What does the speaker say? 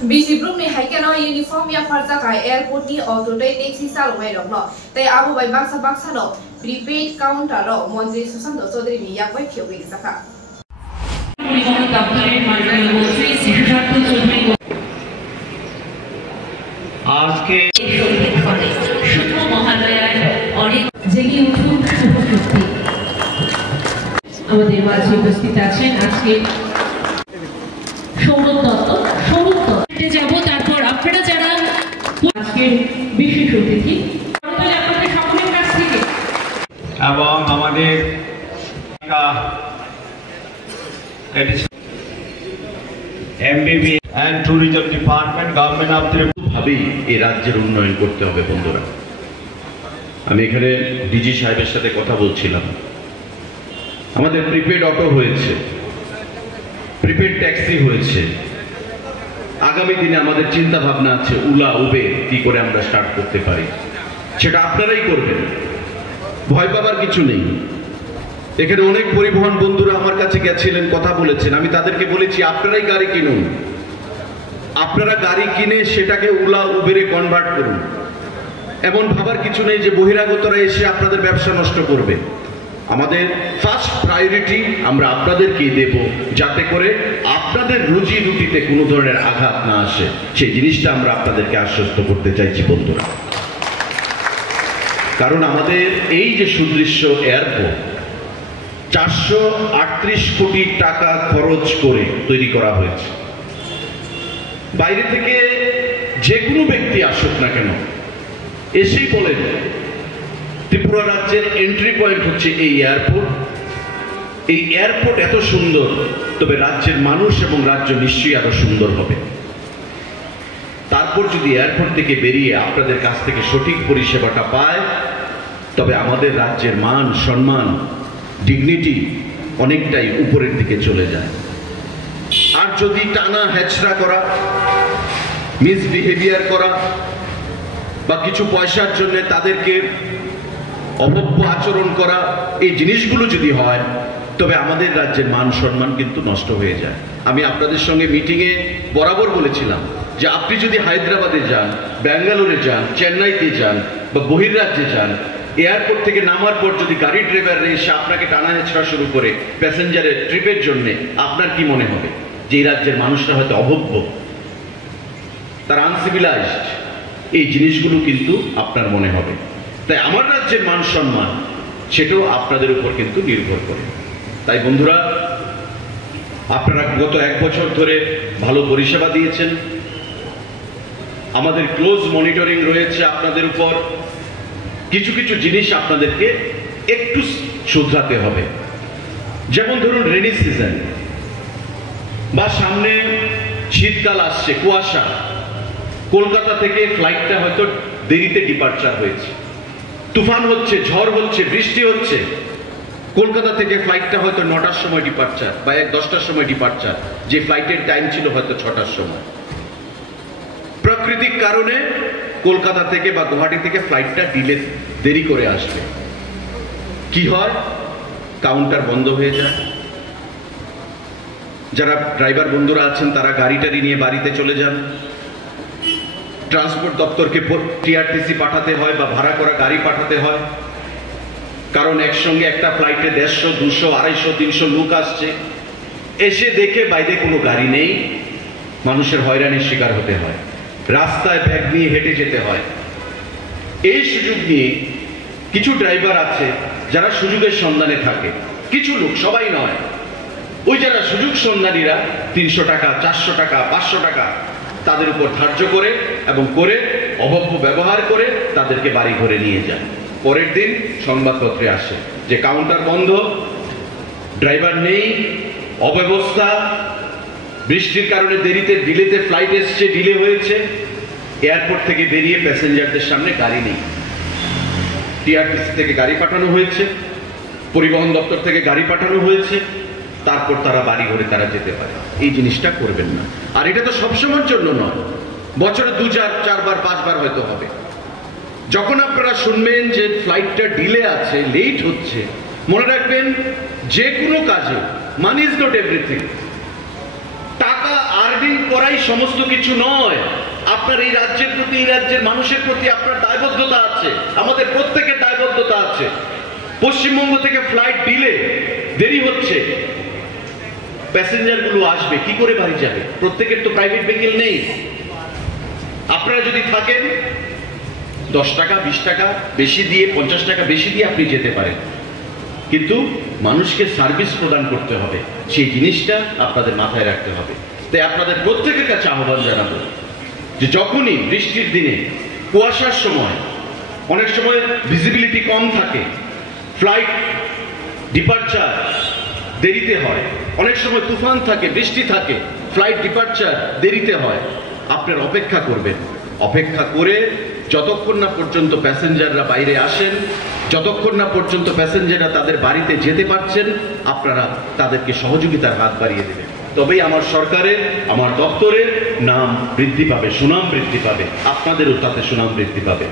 BC Group ni haikeno uniform ya farza kai airport ni auto dai taxi sal wai rok lo tai abu bai baksa no prepaid counter ro Monjay Susanto Chaudhary ni yak bai pheu gi saka পরিবহন দপ্তরের মাননীয় মন্ত্রী সিদ্ধার্থ চৌধুরী আজকে শুভ মহালয়ার অনেক জেগে উঠুক শুভ শক্তি আমাদের মাঝে উপস্থিত আছেন আজকে সৌরভ দত্ত যাব তারপর আপনারা যারা আজকে বিশেষ অতিথি আপনাদের সকলের কাছ থেকে এবং আমাদের MBB and Tourism Department Government of Tripura ভাবেই এই রাজ্যের উন্নয়ন করতে হবে বন্ধুরা। আমি এখানে ডিজি সাহেবের সাথে কথা বলছিলাম, আমাদের প্রিপেড অটো হয়েছে, প্রিপেড ট্যাক্সি হয়েছে, আগামী দিনে আমাদের চিন্তা ভাবনা আছে উলা উবের কি করে আমরা স্টার্ট করতে পারি, সেটা আপনারাই করবেন, ভয় পাবার কিছু নেই। এখানে অনেক পরিবহন বন্ধুরা আমার কাছে গেছিলেন, কথা বলেছেন, আমি তাদেরকে বলেছি আপনারাই গাড়ি কিনুন, আপনারা গাড়ি কিনে সেটাকে উলা উবেরে কনভার্ট করুন। এমন ভাবার কিছু নেই যে বহিরাগতরা এসে আপনাদের ব্যবসা নষ্ট করবে। আমাদের ফার্স্ট প্রায়োরিটি আমরা আপনাদেরকেই দেব, যাতে করে আপনাদের রুজি রুটিতে কোনো ধরনের আঘাত না আসে, সেই জিনিসটা আমরা আপনাদেরকে আশ্বস্ত করতে চাইছি বন্ধুরা। কারণ আমাদের এই যে সুদৃশ্য এয়ারপোর্ট 438 কোটি টাকা খরচ করে তৈরি করা হয়েছে। বাইরে থেকে যে কোনো ব্যক্তি আসুক না কেন এসেই বলেন ত্রিপুরা রাজ্যের এন্ট্রি পয়েন্ট হচ্ছে এই এয়ারপোর্ট। এই এয়ারপোর্ট এত সুন্দর, তবে রাজ্যের মানুষ এবং রাজ্য নিশ্চয়ই আরো সুন্দর হবে। তারপর যদি এয়ারপোর্ট থেকে বেরিয়ে আপনাদের কাছ থেকে সঠিক পরিষেবাটা পায়, তবে আমাদের রাজ্যের মান সম্মান ডিগনিটি অনেকটাই উপরের দিকে চলে যায়। আর যদি টানা হেচড়া করা, মিসবিহেভিয়ার করা বা কিছু পয়সার জন্য তাদেরকে অভব্য আচরণ করা, এই জিনিসগুলো যদি হয়, তবে আমাদের রাজ্যের মান সম্মান কিন্তু নষ্ট হয়ে যায়। আমি আপনাদের সঙ্গে মিটিংয়ে বরাবর বলেছিলাম যে আপনি যদি হায়দ্রাবাদে যান, ব্যাঙ্গালোরে যান, চেন্নাইতে যান বা বহির্রাজ্যে যান, এয়ারপোর্ট থেকে নামার পর যদি গাড়ি ড্রাইভার এসে আপনাকে টানা হেঁচড়া শুরু করে প্যাসেঞ্জারের ট্রিপের জন্য, আপনার কি মনে হবে যে এই রাজ্যের মানুষরা হয়তো অভব্য, তারা আনসিভিলাইজড? এই জিনিসগুলো কিন্তু আপনার মনে হবে। তাই আমার রাজ্যের মান সম্মান সেটাও আপনাদের উপর কিন্তু নির্ভর করে। তাই বন্ধুরা, আপনারা গত 1 বছর ধরে ভালো পরিষেবা দিয়েছেন, আমাদের ক্লোজ মনিটরিং রয়েছে আপনাদের উপর। কিছু কিছু জিনিস আপনাদেরকে একটু শুধরাতে হবে, যেমন ধরুন রেনি সিজন বা সামনে শীতকাল আসছে, কুয়াশা, কলকাতা থেকে ফ্লাইটটা হয়তো দেরিতে ডিপার্চার হয়েছে, তুফান হচ্ছে, ঝড় হচ্ছে, বৃষ্টি হচ্ছে, কলকাতা থেকে ফ্লাইটটা হয়তো 9টার সময় ডিপার্চার বা 10টার সময় ডিপার্চার, যে ফ্লাইটের টাইম ছিল হয়তো 6টার সময়। প্রাকৃতিক কারণে কলকাতা থেকে বা গুয়াহাটি থেকে ফ্লাইটটা দেরি করে আসবে। কি হয়? কাউন্টার বন্ধ হয়ে যায়। যারা ড্রাইভার বন্ধুরা আছেন তারা গাড়িটারি নিয়ে বাড়িতে চলে যান। ট্রান্সপোর্ট দপ্তরকে টিআরটিসি পাঠাতে হয় বা ভাড়া করা গাড়ি পাঠাতে হয়, কারণ একসঙ্গে একটা ফ্লাইটে 150, 200, 250, 300 লোক আসছে। এসে দেখে বাইরে কোনো গাড়ি নেই, মানুষের হয়রানির শিকার হতে হয়, রাস্তায় ব্যাগ নিয়ে হেঁটে যেতে হয়। এই সুযোগ নিয়ে কিছু ড্রাইভার আছে যারা সুযোগের সন্ধানে থাকে, কিছু লোক, সবাই নয়, ওই যারা সুযোগ সন্ধানীরা 300 টাকা, 400 টাকা, 500 টাকা তাদের উপর ধার্য করে এবং করে অভব্য ব্যবহার করে তাদেরকে বাড়ি ঘরে নিয়ে যায়। পরের দিন সংবাদপত্রে আসে যে কাউন্টার বন্ধ, ড্রাইভার নেই, অব্যবস্থা, বৃষ্টির কারণে ডিলেতে ফ্লাইট এসছে, ডিলে হয়েছে, এয়ারপোর্ট থেকে বেরিয়ে প্যাসেঞ্জারদের সামনে গাড়ি নেই। টিআরটিসি থেকে গাড়ি পাঠানো হয়েছে, পরিবহন দপ্তর থেকে গাড়ি পাঠানো হয়েছে, তারপর তারা বাড়ি ঘরে তারা যেতে পারে। এই জিনিসটা করবেন না। আর এটা তো সবসময়ের জন্য নয়, বছরে 2, 4 বার, 5 বার হয়তো হবে। যখন আপনারা শুনবেন যে ফ্লাইটটা ডিলে আছে, লেট হচ্ছে, মনে রাখবেন যে কোনো কাজে মানি ইজ নট এভরিথিং। টাকা আর স্বাধীন করাই সমস্ত কিছু নয়। আপনার এই রাজ্যের প্রতি, এই রাজ্যের মানুষের প্রতি আপনার দায়বদ্ধতা আছে, আমাদের প্রত্যেকের দায়বদ্ধতা আছে। পশ্চিমবঙ্গ থেকে ফ্লাইট ডিলে, দেরি হচ্ছে, প্যাসেঞ্জার গুলো আসবে কি করে, বাড়ি যাবে? প্রত্যেকের তো প্রাইভেট ভেহিকেল নেই। আপনারা যদি থাকেন 10 টাকা 20 টাকা বেশি দিয়ে, 50 টাকা বেশি দিয়ে আপনি যেতে পারেন, কিন্তু মানুষকে সার্ভিস প্রদান করতে হবে, সেই জিনিসটা আপনাদের মাথায় রাখতে হবে। তাই আপনাদের প্রত্যেকের কাছে আহ্বান জানাবো যে যখনই বৃষ্টির দিনে, কুয়াশার সময়, অনেক সময় ভিজিবিলিটি কম থাকে, ফ্লাইট ডিপার্চার দেরিতে হয়, অনেক সময় তুফান থাকে, বৃষ্টি থাকে, ফ্লাইট ডিপার্চার দেরিতে হয়, আপনারা অপেক্ষা করবেন। অপেক্ষা করে যতক্ষণ না পর্যন্ত প্যাসেঞ্জাররা বাইরে আসেন, যতক্ষণ না পর্যন্ত প্যাসেঞ্জাররা তাদের বাড়িতে যেতে পারছেন, আপনারা তাদেরকে সহযোগিতার হাত বাড়িয়ে দেবেন। তবেই আমার সরকারের, আমার দপ্তরের নাম বৃদ্ধি পাবে, সুনাম বৃদ্ধি পাবে, আপনাদেরও তাতে সুনাম বৃদ্ধি পাবে।